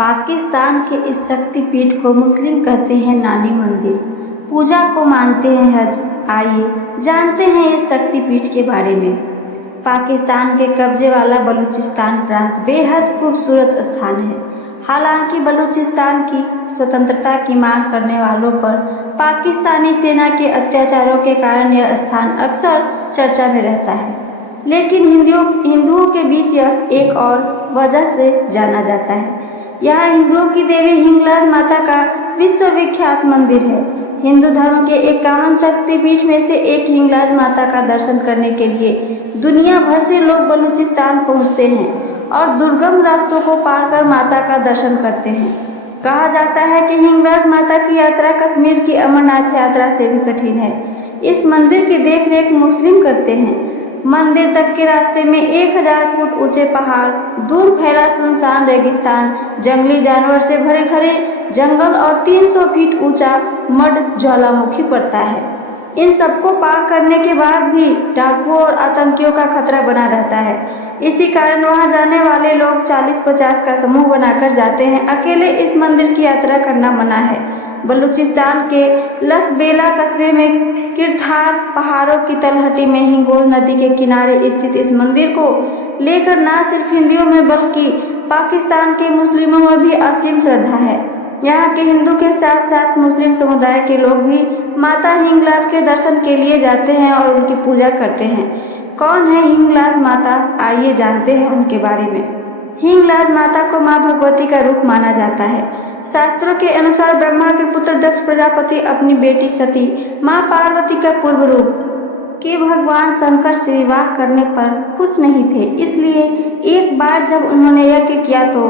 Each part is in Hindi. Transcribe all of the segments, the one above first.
पाकिस्तान के इस शक्तिपीठ को मुस्लिम कहते हैं नानी मंदिर। पूजा को मानते हैं हज। आइए जानते हैं इस शक्तिपीठ के बारे में। पाकिस्तान के कब्जे वाला बलूचिस्तान प्रांत बेहद खूबसूरत स्थान है। हालांकि बलूचिस्तान की स्वतंत्रता की मांग करने वालों पर पाकिस्तानी सेना के अत्याचारों के कारण यह स्थान अक्सर चर्चा में रहता है, लेकिन हिंदुओं के बीच यह एक और वजह से जाना जाता है। यहाँ हिंदुओं की देवी हिंगलाज माता का विश्वविख्यात मंदिर है। हिंदू धर्म के 51 शक्तिपीठ में से एक हिंगलाज माता का दर्शन करने के लिए दुनिया भर से लोग बलूचिस्तान पहुँचते हैं और दुर्गम रास्तों को पार कर माता का दर्शन करते हैं। कहा जाता है कि हिंगलाज माता की यात्रा कश्मीर की अमरनाथ यात्रा से भी कठिन है। इस मंदिर की देखरेख मुस्लिम करते हैं। मंदिर तक के रास्ते में 1000 फुट ऊंचे पहाड़, दूर फैला सुनसान रेगिस्तान, जंगली जानवर से भरे घने जंगल और 300 फीट ऊंचा मड ज्वालामुखी पड़ता है। इन सबको पार करने के बाद भी डाकुओं और आतंकियों का खतरा बना रहता है। इसी कारण वहां जाने वाले लोग 40-50 का समूह बनाकर जाते हैं। अकेले इस मंदिर की यात्रा करना मना है। बलूचिस्तान के लसबेला कस्बे में किरथार पहाड़ों की तलहटी में हिंगोल नदी के किनारे स्थित इस मंदिर को लेकर न सिर्फ हिंदुओं में बल्कि पाकिस्तान के मुस्लिमों में भी असीम श्रद्धा है। यहाँ के हिंदू के साथ साथ मुस्लिम समुदाय के लोग भी माता हिंगलाज के दर्शन के लिए जाते हैं और उनकी पूजा करते हैं। कौन है हिंगलाज माता? आइए जानते हैं उनके बारे में। हिंगलाज माता को माँ भगवती का रूप माना जाता है। शास्त्रों के अनुसार ब्रह्मा के पुत्र दक्ष प्रजापति अपनी बेटी सती माँ पार्वती का पूर्व रूप के भगवान शंकर से विवाह करने पर खुश नहीं थे, इसलिए एक बार जब उन्होंने यज्ञ किया तो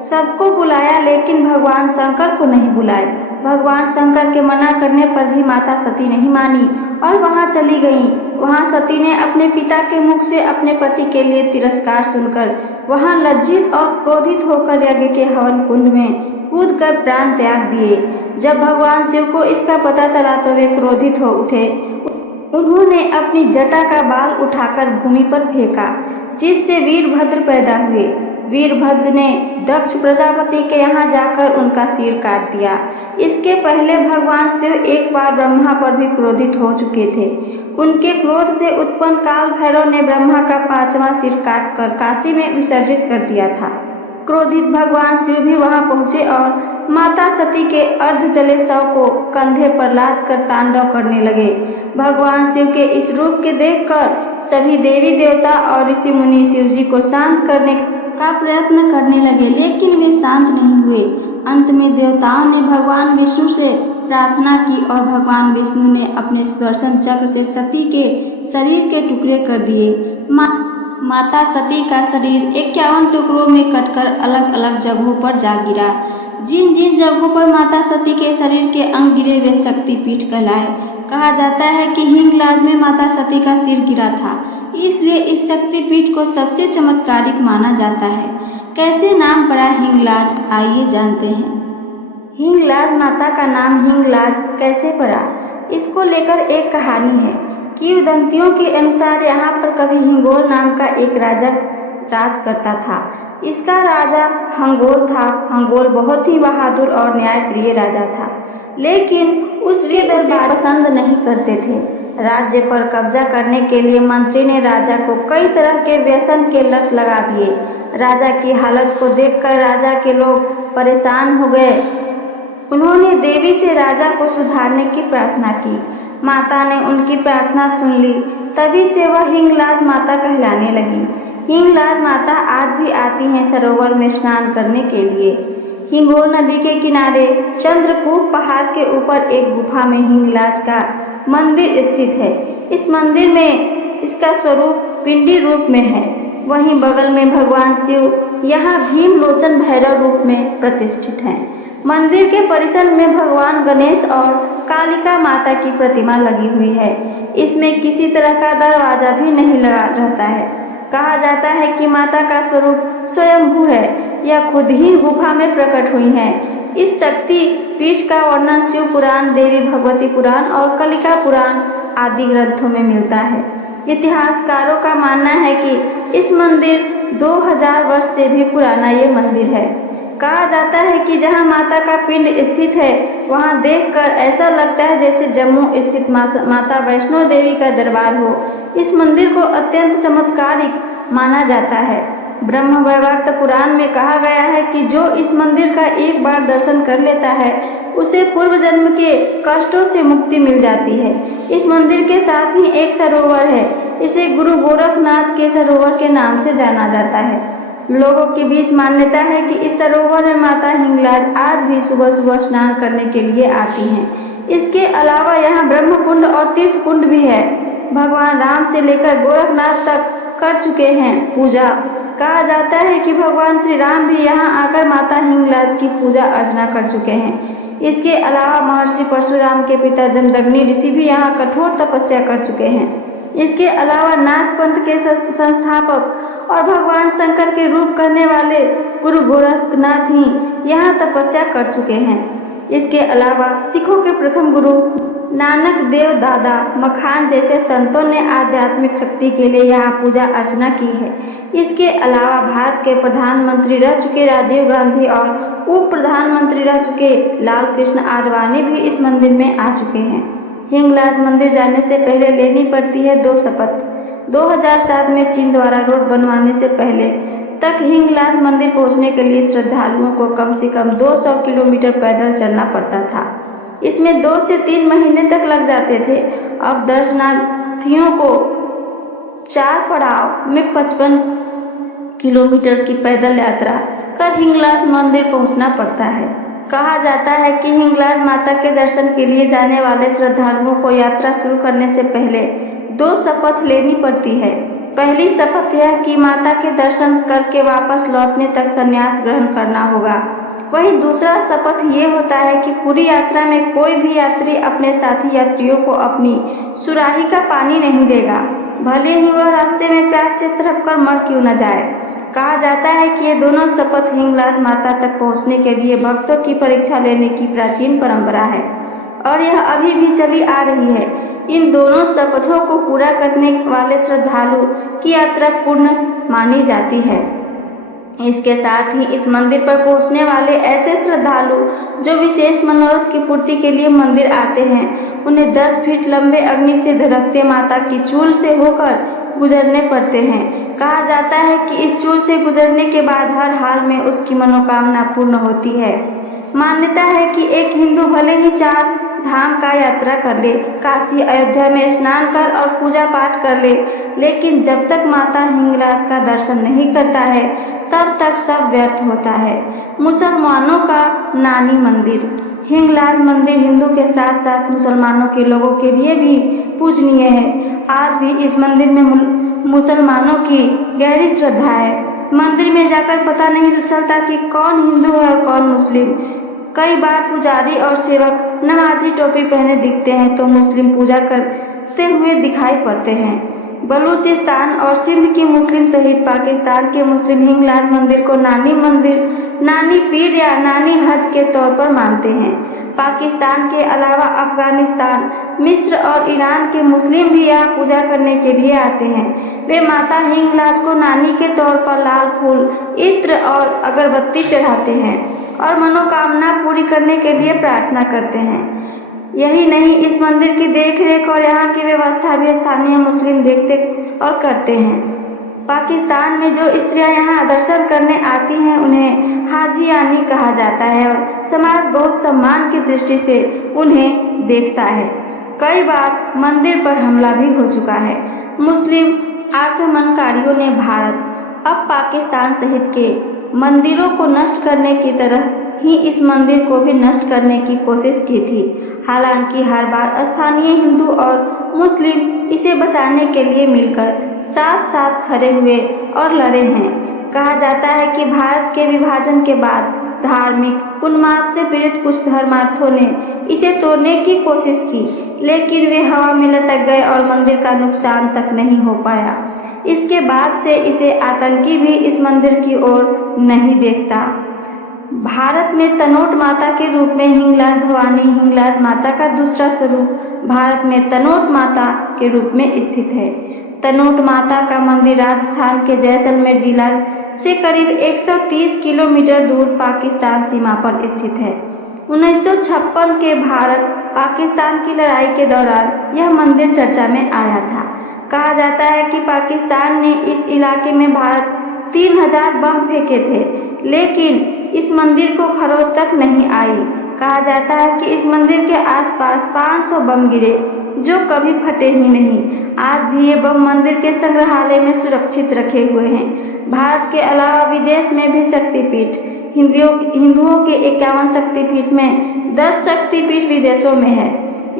सबको बुलाया, लेकिन भगवान शंकर को नहीं बुलाए। भगवान शंकर के मना करने पर भी माता सती नहीं मानी और वहां चली गईं। वहां सती ने अपने पिता के मुख से अपने पति के लिए तिरस्कार सुनकर वहां लज्जित और क्रोधित होकर यज्ञ के हवन कुंड में कूदकर प्राण त्याग दिए। जब भगवान शिव को इसका पता चला तो वे क्रोधित हो उठे। उन्होंने अपनी जटा का बाल उठाकर भूमि पर फेंका, जिससे वीरभद्र पैदा हुए। वीरभद्र ने दक्ष प्रजापति के यहाँ जाकर उनका सिर काट दिया। इसके पहले भगवान शिव एक बार ब्रह्मा पर भी क्रोधित हो चुके थे। उनके क्रोध से उत्पन्न काल भैरव ने ब्रह्मा का 5वां सिर काटकर काशी में विसर्जित कर दिया था। क्रोधित भगवान शिव भी वहां पहुंचे और माता सती के अर्ध जले शव को कंधे पर लाद कर तांडव करने लगे। भगवान शिव के इस रूप के देखकर सभी देवी देवता और ऋषि मुनि शिव जी को शांत करने का प्रयत्न करने लगे, लेकिन वे शांत नहीं हुए। अंत में देवताओं ने भगवान विष्णु से प्रार्थना की और भगवान विष्णु ने अपने सुदर्शन चक्र से सती के शरीर के टुकड़े कर दिए। माता सती का शरीर 51 टुकड़ों में कटकर अलग अलग जगहों पर जा गिरा। जिन जिन जगहों पर माता सती के शरीर के अंग गिरे वे शक्तिपीठ कहलाए। कहा जाता है कि हिंगलाज में माता सती का सिर गिरा था, इसलिए इस शक्तिपीठ को सबसे चमत्कारिक माना जाता है। कैसे नाम पड़ा हिंगलाज? आइए जानते हैं। हिंगलाज माता का नाम हिंगलाज कैसे पड़ा, इसको लेकर एक कहानी है। किंवदंतियों के अनुसार यहाँ पर कभी हिंगोल नाम का एक राजा राज करता था। इसका राजा हंगोल था। हंगोल बहुत ही बहादुर और न्यायप्रिय राजा था, लेकिन उसके दरबार पसंद नहीं करते थे। राज्य पर कब्जा करने के लिए मंत्री ने राजा को कई तरह के व्यसन के लत लगा दिए। राजा की हालत को देखकर राजा के लोग परेशान हो गए। उन्होंने देवी से राजा को सुधारने की प्रार्थना की। माता ने उनकी प्रार्थना सुन ली, तभी से वह हिंगलाज माता कहलाने लगी। हिंगलाज माता आज भी आती हैं सरोवर में स्नान करने के लिए। हिंगोल नदी के किनारे चंद्रकूप पहाड़ के ऊपर एक गुफा में हिंगलाज का मंदिर स्थित है। इस मंदिर में इसका स्वरूप पिंडी रूप में है। वहीं बगल में भगवान शिव यहाँ भीम लोचन भैरव रूप में प्रतिष्ठित हैं। मंदिर के परिसर में भगवान गणेश और कालिका माता की प्रतिमा लगी हुई है। इसमें किसी तरह का दरवाजा भी नहीं लगा रहता है। कहा जाता है कि माता का स्वरूप स्वयंभू है। यह खुद ही गुफा में प्रकट हुई हैं। इस शक्ति पीठ का वर्णन शिव पुराण, देवी भगवती पुराण और कलिका पुराण आदि ग्रंथों में मिलता है। इतिहासकारों का मानना है कि इस मंदिर 2000 वर्ष से भी पुराना ये मंदिर है। कहा जाता है कि जहां माता का पिंड स्थित है वहां देखकर ऐसा लगता है जैसे जम्मू स्थित माता वैष्णो देवी का दरबार हो। इस मंदिर को अत्यंत चमत्कारिक माना जाता है। ब्रह्म वैवर्त पुराण में कहा गया है कि जो इस मंदिर का एक बार दर्शन कर लेता है उसे पूर्व जन्म के कष्टों से मुक्ति मिल जाती है। इस मंदिर के साथ ही एक सरोवर है, इसे गुरु गोरखनाथ के सरोवर के नाम से जाना जाता है। लोगों के बीच मान्यता है कि इस सरोवर में माता हिंगलाज आज भी सुबह सुबह स्नान करने के लिए आती हैं। इसके अलावा यहाँ ब्रह्म कुंड और तीर्थ कुंड भी है। भगवान राम से लेकर गोरखनाथ तक कर चुके हैं पूजा। कहा जाता है कि भगवान श्री राम भी यहाँ आकर माता हिंगलाज की पूजा अर्चना कर चुके हैं। इसके अलावा महर्षि परशुराम के पिता जमदग्नि ऋषि भी यहाँ कठोर तपस्या कर चुके हैं। इसके अलावा नाथ पंथ के संस्थापक और भगवान शंकर के रूप करने वाले गुरु गोरखनाथ ही यहाँ तपस्या कर चुके हैं। इसके अलावा सिखों के प्रथम गुरु नानक देव दादा मखान जैसे संतों ने आध्यात्मिक शक्ति के लिए यहाँ पूजा अर्चना की है। इसके अलावा भारत के प्रधानमंत्री रह चुके राजीव गांधी और उप प्रधानमंत्री रह चुके लाल कृष्ण आडवाणी भी इस मंदिर में आ चुके हैं। हिंगलाज मंदिर जाने से पहले लेनी पड़ती है 2 शपथ। 2007 में चीन द्वारा रोड बनवाने से पहले तक हिंगलाज मंदिर पहुंचने के लिए श्रद्धालुओं को कम से कम 200 किलोमीटर पैदल चलना पड़ता था। इसमें 2 से 3 महीने तक लग जाते थे। अब दर्शनार्थियों को 4 पड़ाव में 55 किलोमीटर की पैदल यात्रा कर हिंगलाज मंदिर पहुंचना पड़ता है। कहा जाता है कि हिंगलाज माता के दर्शन के लिए जाने वाले श्रद्धालुओं को यात्रा शुरू करने से पहले 2 शपथ लेनी पड़ती है। पहली शपथ यह कि माता के दर्शन करके वापस लौटने तक संन्यास ग्रहण करना होगा। वहीं दूसरा शपथ ये होता है कि पूरी यात्रा में कोई भी यात्री अपने साथी यात्रियों को अपनी सुराही का पानी नहीं देगा, भले ही वह रास्ते में प्यास से तड़प कर मर क्यों न जाए। कहा जाता है कि ये दोनों शपथ हिंगलाज माता तक पहुंचने के लिए भक्तों की परीक्षा लेने की प्राचीन परंपरा है और यह अभी भी चली आ रही है। इन दोनों शपथों को पूरा करने वाले श्रद्धालु की यात्रा पूर्ण मानी जाती है। इसके साथ ही इस मंदिर पर पहुंचने वाले ऐसे श्रद्धालु जो विशेष मनोरथ की पूर्ति के लिए मंदिर आते हैं, उन्हें 10 फीट लंबे अग्नि से धधकते माता की चूल से होकर गुजरने पड़ते हैं। कहा जाता है कि इस चूल से गुजरने के बाद हर हाल में उसकी मनोकामना पूर्ण होती है। मान्यता है कि एक हिंदू भले ही 4 धाम का यात्रा कर ले, काशी अयोध्या में स्नान कर और पूजा पाठ कर ले, लेकिन जब तक माता हिंगलाज का दर्शन नहीं करता है तब तक सब व्यर्थ होता है। मुसलमानों का नानी मंदिर। हिंगलाज मंदिर हिंदू के साथ साथ मुसलमानों के लोगों के लिए भी पूजनीय है। आज भी इस मंदिर में मुसलमानों की गहरी श्रद्धा है। मंदिर में जाकर पता नहीं चलता कि कौन हिंदू है और कौन मुस्लिम। कई बार पुजारी और सेवक नमाजी टोपी पहने दिखते हैं तो मुस्लिम पूजा करते हुए दिखाई पड़ते हैं। बलूचिस्तान और सिंध की मुस्लिम सहित पाकिस्तान के मुस्लिम हिंगलाज मंदिर को नानी मंदिर, नानी पीर या नानी हज के तौर पर मानते हैं। पाकिस्तान के अलावा अफगानिस्तान, मिस्र और ईरान के मुस्लिम भी यहाँ पूजा करने के लिए आते हैं। वे माता हिंगलाज को नानी के तौर पर लाल फूल, इत्र और अगरबत्ती चढ़ाते हैं और मनोकामना पूरी करने के लिए प्रार्थना करते हैं। यही नहीं, इस मंदिर की देखरेख और यहाँ की व्यवस्था भी स्थानीय मुस्लिम देखते और करते हैं। पाकिस्तान में जो स्त्रियां यहाँ दर्शन करने आती हैं उन्हें हाजियानी कहा जाता है और समाज बहुत सम्मान की दृष्टि से उन्हें देखता है। कई बार मंदिर पर हमला भी हो चुका है। मुस्लिम आक्रमणकारियों ने भारत अब पाकिस्तान सहित के मंदिरों को नष्ट करने की तरह ही इस मंदिर को भी नष्ट करने की कोशिश की थी। हालांकि हर बार स्थानीय हिंदू और मुस्लिम इसे बचाने के लिए मिलकर साथ साथ खड़े हुए और लड़े हैं। कहा जाता है कि भारत के विभाजन के बाद धार्मिक उन्माद से पीड़ित कुछ धर्मार्थों ने इसे तोड़ने की कोशिश की, लेकिन वे हवा में लटक गए और मंदिर का नुकसान तक नहीं हो पाया। इसके बाद से इसे आतंकी भी इस मंदिर की ओर नहीं देखता। भारत में तनोट माता के रूप में हिंगलाज भवानी हिंगलाज माता का दूसरा स्वरूप भारत में तनोट माता के रूप में स्थित है। तनोट माता का मंदिर राजस्थान के जैसलमेर जिला से करीब 130 किलोमीटर दूर पाकिस्तान सीमा पर स्थित है। 1956 के भारत पाकिस्तान की लड़ाई के दौरान यह मंदिर चर्चा में आया था। कहा जाता है कि पाकिस्तान ने इस इलाके में भारत 3000 बम फेंके थे, लेकिन इस मंदिर को खरोच तक नहीं आई। कहा जाता है कि इस मंदिर के आसपास 500 बम गिरे जो कभी फटे ही नहीं। आज भी ये बम मंदिर के संग्रहालय में सुरक्षित रखे हुए हैं। भारत के अलावा विदेश में भी शक्तिपीठ, हिंदुओं के 51 शक्तिपीठ में 10 शक्तिपीठ विदेशों में है।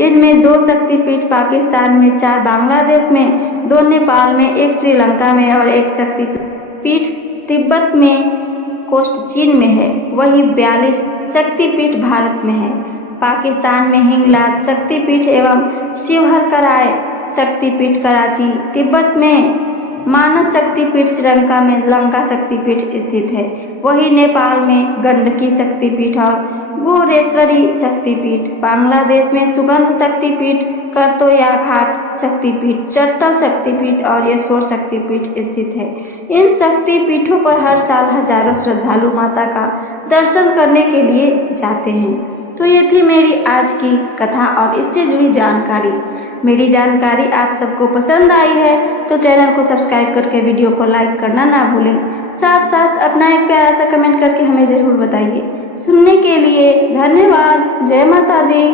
इनमें 2 शक्तिपीठ पाकिस्तान में, 4 बांग्लादेश में, 2 नेपाल में, 1 श्रीलंका में और 1 शक्तिपीठ तिब्बत में कोस्ट चीन में है। वही 42 शक्तिपीठ भारत में है। पाकिस्तान में हिंगलाज शक्तिपीठ एवं शिवहर शक्तिपीठ कराची, तिब्बत में मानस शक्तिपीठ, श्रीलंका में लंका शक्तिपीठ स्थित है। वही नेपाल में गंडकी शक्तिपीठ और गोरेश्वरी शक्तिपीठ, बांग्लादेश में सुगंध शक्तिपीठ, करतोया घाट शक्तिपीठ, चट्टल शक्तिपीठ और यशोर शक्तिपीठ स्थित है। इन शक्तिपीठों पर हर साल हजारों श्रद्धालु माता का दर्शन करने के लिए जाते हैं। तो ये थी मेरी आज की कथा और इससे जुड़ी जानकारी। मेरी जानकारी आप सबको पसंद आई है तो चैनल को सब्सक्राइब करके वीडियो को लाइक करना ना भूलें। साथ साथ अपना एक प्यारा सा कमेंट करके हमें ज़रूर बताइए। सुनने के लिए धन्यवाद। जय माता दी।